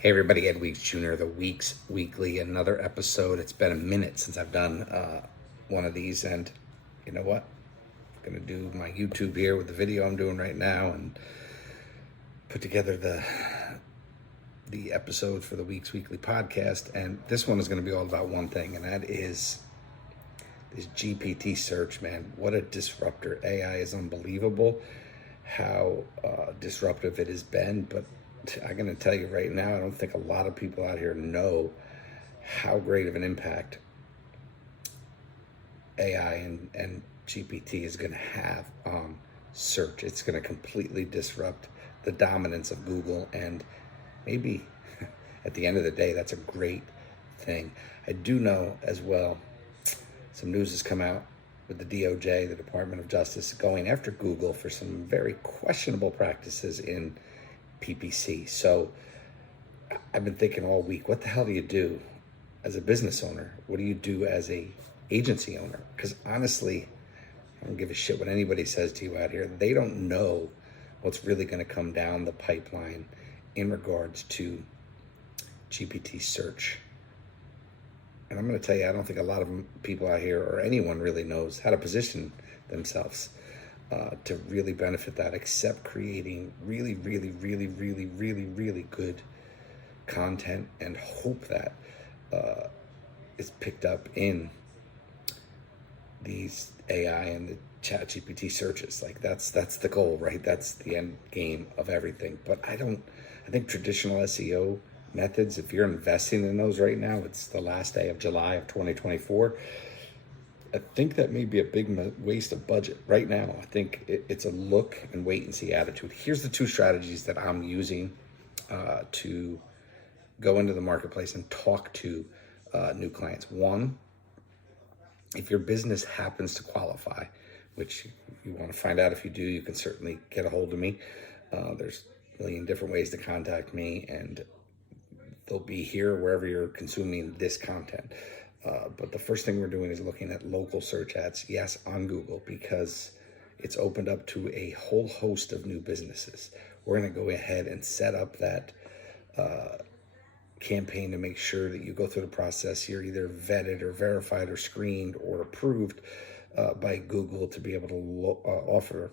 Hey everybody, Ed Weeks Jr., the Weeks Weekly, another episode. It's been a minute since I've done one of these, and you know what? I'm going to do my YouTube here with the video I'm doing right now and put together the episode for the Weeks Weekly podcast. And this one is going to be all about one thing, and that is this GPT search, man. What a disruptor. AI is unbelievable how disruptive it has been, but I'm going to tell you right now, I don't think a lot of people out here know how great of an impact AI and GPT is going to have on search. It's going to completely disrupt the dominance of Google, and maybe at the end of the day, that's a great thing. I do know as well, some news has come out with the DOJ, the Department of Justice, going after Google for some very questionable practices in PPC. So I've been thinking all week, what the hell do you do as a business owner? What do you do as a agency owner? Because honestly, I don't give a shit what anybody says to you out here. They don't know what's really going to come down the pipeline in regards to GPT search. And I'm going to tell you, I don't think a lot of people out here or anyone really knows how to position themselves to really benefit that, except creating really good content and hope that is picked up in these AI and the chat GPT searches. Like that's the goal, right? That's the end game of everything. But I think traditional SEO methods, if you're investing in those right now, it's the last day of July of 2024. I think that may be a big waste of budget right now. I think it's a look and wait and see attitude. Here's the two strategies that I'm using to go into the marketplace and talk to new clients. One, if your business happens to qualify, which you want to find out if you do, you can certainly get a hold of me. There's a million different ways to contact me, and they'll be here wherever you're consuming this content. But the first thing we're doing is looking at local search ads, yes, on Google, because it's opened up to a whole host of new businesses. We're going to go ahead and set up that campaign to make sure that you go through the process. You're either vetted or verified or screened or approved by Google to be able to offer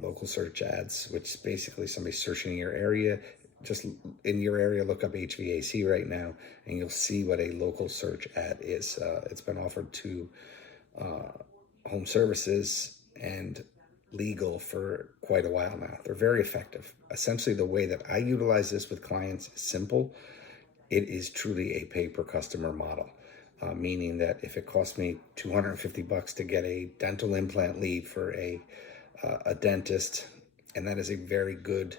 local search ads, which is basically somebody searching in your area. Just in your area, look up HVAC right now, and you'll see what a local search ad is. It's been offered to home services and legal for quite a while now. They're very effective. Essentially, the way that I utilize this with clients is simple. It is truly a pay-per-customer model, meaning that if it costs me $250 to get a dental implant lead for a dentist, and that is a very good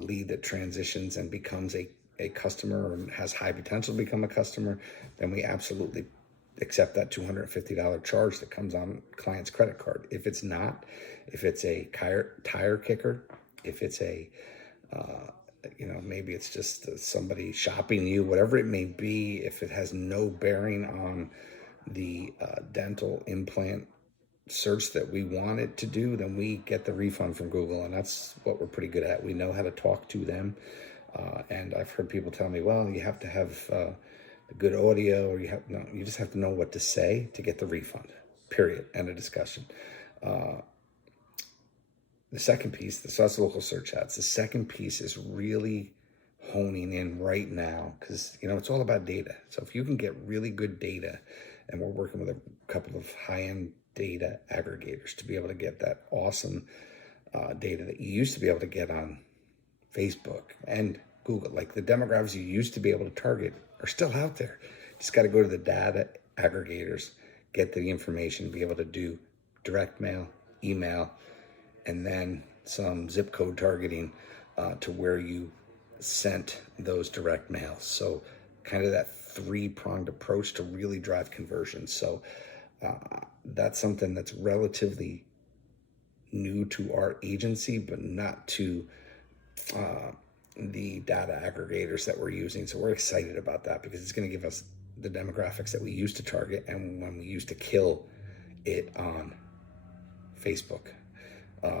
lead that transitions and becomes a customer or has high potential to become a customer, then we absolutely accept that $250 charge that comes on client's credit card. If it's not, if it's a tire kicker, if it's a, maybe it's just somebody shopping you, whatever it may be, if it has no bearing on the dental implant search that we want it to do, then we get the refund from Google, and that's what we're pretty good at. We know how to talk to them, and I've heard people tell me, well, you have to have the good audio, or you just have to know what to say to get the refund, period, end of discussion. The second piece, so that's local search ads. The second piece is really honing in right now, because it's all about data. So if you can get really good data, and we're working with a couple of high-end data aggregators to be able to get that awesome data that you used to be able to get on Facebook and Google. Like the demographics you used to be able to target are still out there. Just got to go to the data aggregators, get the information, be able to do direct mail, email, and then some zip code targeting to where you sent those direct mails. So kind of that three-pronged approach to really drive conversions. So that's something that's relatively new to our agency, but not to the data aggregators that we're using. So we're excited about that because it's going to give us the demographics that we used to target and when we used to kill it on Facebook.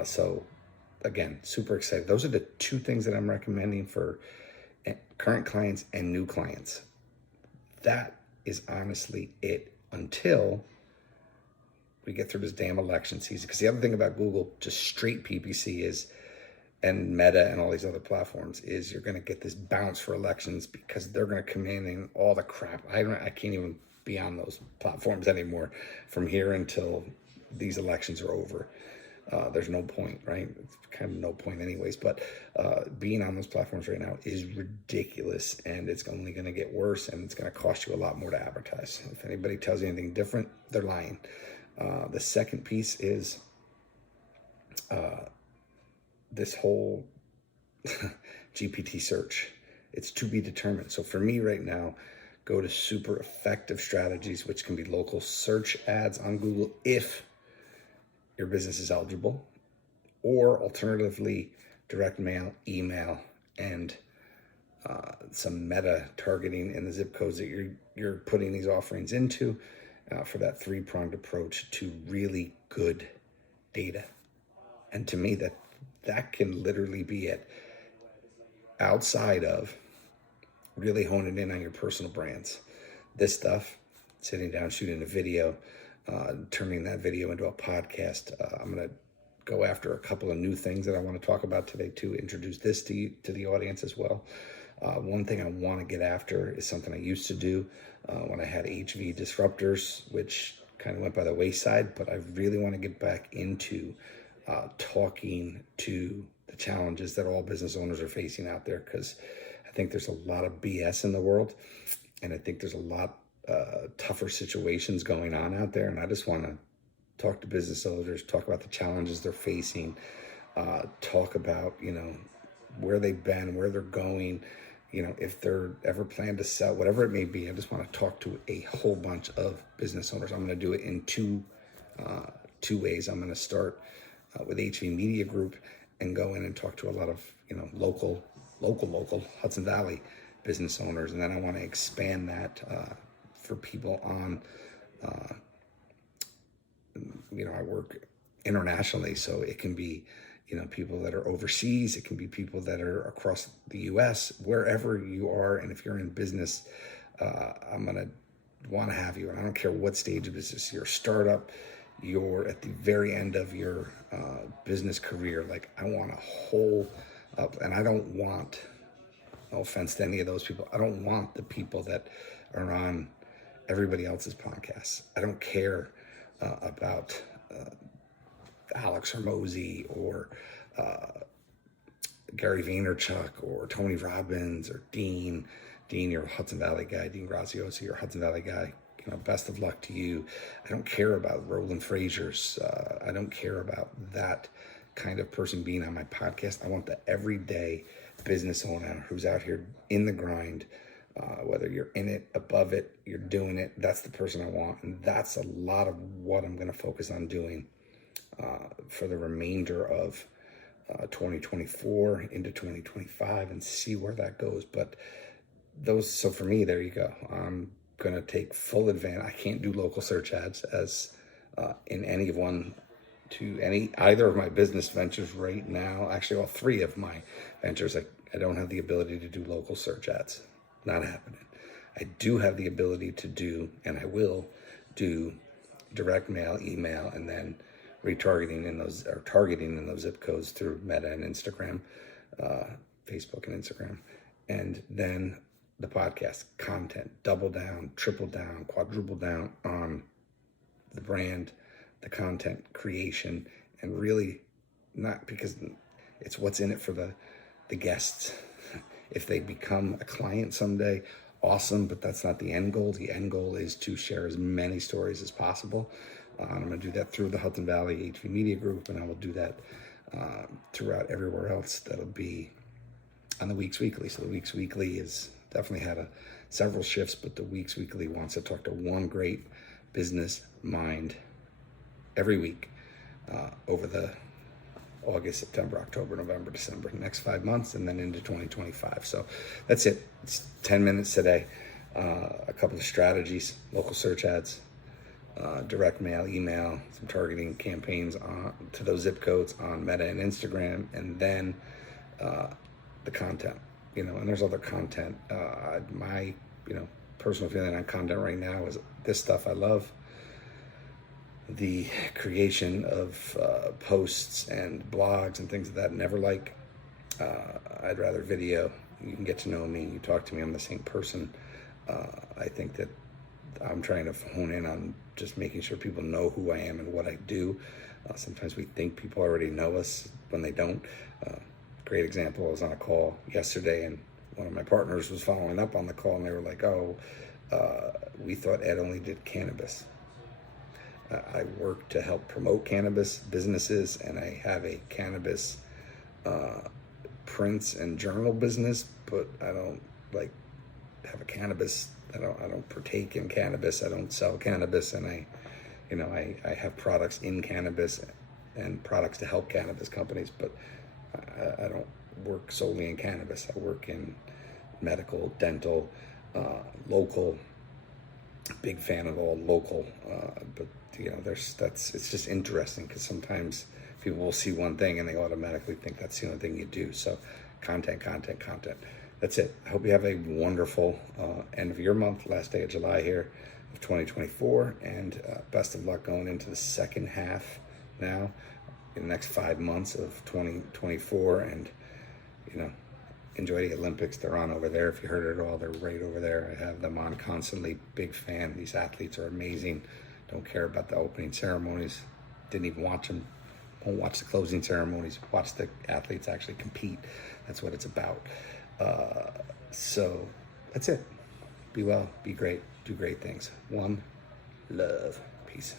So again, super excited. Those are the two things that I'm recommending for current clients and new clients. That is honestly it until we get through this damn election season. Because the other thing about Google, just straight PPC is, and Meta and all these other platforms, is you're going to get this bounce for elections because they're going to come in and all the crap. I can't even be on those platforms anymore from here until these elections are over. There's no point, right? It's kind of no point anyways, but being on those platforms right now is ridiculous, and it's only going to get worse, and it's going to cost you a lot more to advertise. If anybody tells you anything different, they're lying. The second piece is this whole GPT search. It's to be determined. So for me right now, go to super effective strategies, which can be local search ads on Google if your business is eligible, or alternatively, direct mail, email, and some meta targeting in the zip codes that you're putting these offerings into for that three-pronged approach to really good data. And to me, that can literally be it. Outside of really honing in on your personal brands. This stuff, sitting down, shooting a video, turning that video into a podcast. I'm going to go after a couple of new things that I want to talk about today to introduce this to the audience as well. One thing I want to get after is something I used to do when I had HV disruptors, which kind of went by the wayside, but I really want to get back into talking to the challenges that all business owners are facing out there, because I think there's a lot of BS in the world, and I think there's a lot tougher situations going on out there, and I just want to talk to business owners, talk about the challenges they're facing, talk about, where they've been, where they're going, if they're ever plan to sell, whatever it may be. I just want to talk to a whole bunch of business owners. I'm going to do it in two ways. I'm going to start with HV Media Group and go in and talk to a lot of, local Hudson Valley business owners. And then I want to expand that for people on, I work internationally, so it can be, people that are overseas. It can be people that are across the U.S., wherever you are. And if you're in business, I'm going to want to have you. And I don't care what stage of business, you're a startup, you're at the very end of your business career. Like, I want a whole up, and I don't want, no offense to any of those people, I don't want the people that are on everybody else's podcasts. I don't care about Alex Hormozy or Gary Vaynerchuk or Tony Robbins or Dean. Dean, you're a Hudson Valley guy. Dean Graziosi, you're a Hudson Valley guy. Best of luck to you. I don't care about Roland Frazier's. I don't care about that kind of person being on my podcast. I want the everyday business owner who's out here in the grind, whether you're in it, above it, you're doing it. That's the person I want. And that's a lot of what I'm going to focus on doing for the remainder of 2024 into 2025 and see where that goes. But so for me, there you go. I'm going to take full advantage. I can't do local search ads as in either of my business ventures right now. Actually, all three of my ventures, I don't have the ability to do local search ads. Not happening. I do have the ability to do, and I will do, direct mail, email, and then retargeting in those, or targeting in those zip codes through Meta and Instagram, Facebook and Instagram. And then the podcast content, double down, triple down, quadruple down on the brand, the content creation, and really not because it's what's in it for the guests. If they become a client someday, awesome, but that's not the end goal. The end goal is to share as many stories as possible. I'm going to do that through the Hudson Valley HV Media Group, and I will do that throughout everywhere else. That'll be on the Weeks Weekly. So the Weeks Weekly is definitely had several shifts, but the Weeks Weekly wants to talk to one great business mind every week over the August, September, October, November, December, next 5 months, and then into 2025. So that's it. It's 10 minutes today. A couple of strategies, local search ads, direct mail, email, some targeting campaigns to those zip codes on Meta and Instagram, and then the content. and there's other content. My, personal feeling on content right now is this stuff I love. The creation of posts and blogs and things of that never like. I'd rather video. You can get to know me. You talk to me. I'm the same person. I think that I'm trying to hone in on just making sure people know who I am and what I do. Sometimes we think people already know us when they don't. Great example, I was on a call yesterday and one of my partners was following up on the call and they were like, we thought Ed only did cannabis. I work to help promote cannabis businesses, and I have a cannabis prints and journal business, but I don't have a cannabis. I don't partake in cannabis. I don't sell cannabis, and I have products in cannabis and products to help cannabis companies, but I don't work solely in cannabis. I work in medical, dental, local. Big fan of all local, but it's just interesting because sometimes people will see one thing and they automatically think that's the only thing you do. So content. That's it. I hope you have a wonderful end of your month, last day of July here of 2024, and best of luck going into the second half now, in the next 5 months of 2024, and enjoy the Olympics. They're on over there. If you heard it all, they're right over there. I have them on constantly. Big fan. These athletes are amazing. Don't care about the opening ceremonies. Didn't even watch them. Won't watch the closing ceremonies. Watch the athletes actually compete. That's what it's about. So that's it. Be well, be great, do great things. One, love, peace.